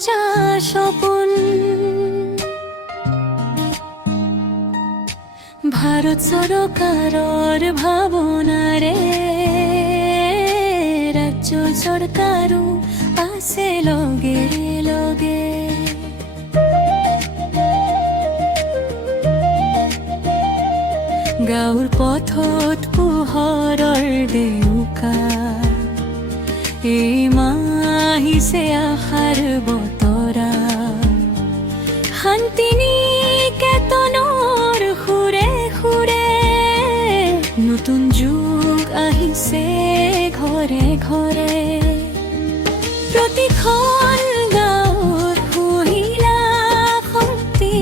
সজা সপন ভারত সরকারর ভাবনারে রাজ্য সরকারও আছে লগে লগে গাঁৱৰ পথত পোহৰৰ দেউকা এই মাহিছে আশাৰ বতৰা শান্তি নিকেতনৰ সুৰে সুৰে নতুন যুগ আহিছে ঘৰে ঘৰে প্ৰতিখন গাঁৱত মহিলা শক্তি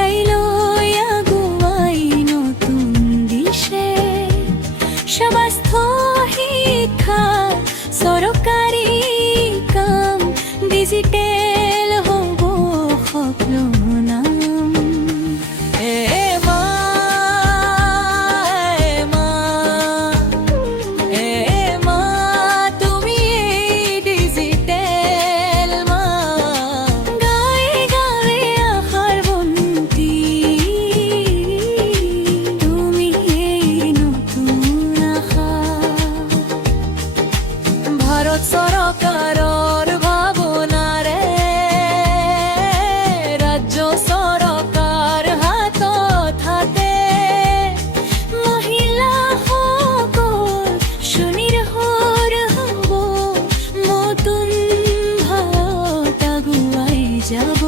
এইলৈ আগুৱাই নতুন দিশে স্বাস্থ্য শিক্ষা চৰকাৰী কাম ডিজিটেল হ'ব সকলো নাম তুমি ডিজিটেল মা গাঁৱে গাঁৱে আশাৰ বন্তি তুমি নতুন আশা ভাৰত চৰকাৰৰ ভাৱনাৰে ৰাজ্য চৰকাৰ হাতত হাতে মহিলাসকল সুনিৰ্ভৰ হ'ব নতুন ভাৰত আগুৱাই যাব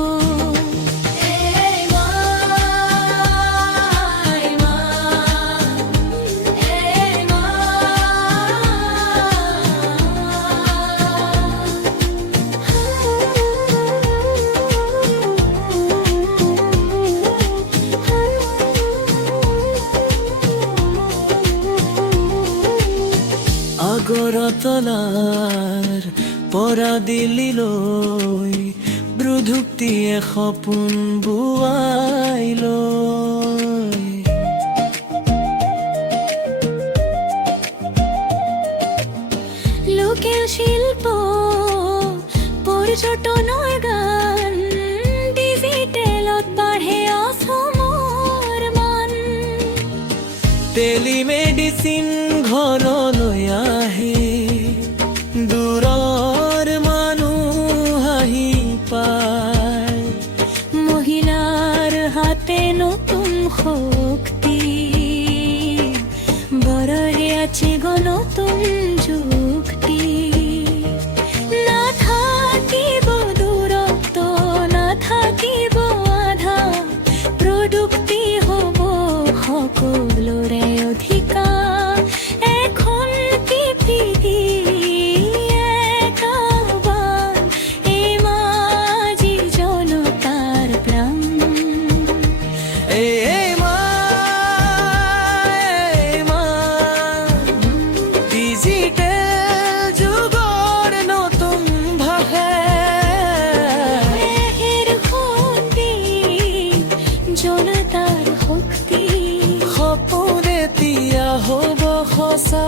আগৰতলাৰ পৰা দিল্লীলৈ ব্ৰধুক্তিয়ে সপোন বোৱাই লৈ লোকেল শিল্প পৰ্যটনৰ গান ডিজিটেলত বাঢ়ে অসমৰ মান টেলিমেডিচিন ঘৰলৈ আহে দূৰৰ মানুহ আহি পায় মহিলাৰ হাতে নতুন শক্তি বৰহে আছে নতুন যুক্তি নাথাকিব দূৰত্ব নাথাকিব আধা প্ৰযুক্তি হ'ব সকলোৰে অধিকাৰ এখন পৃথিৱী একাবান এই মাঝি জনতাৰ প্ৰাণ ডিজিটেল যুগৰ নতুন ভাষা জনতাৰ শক্তি সপোন এতিয়া হ'ব সঁচা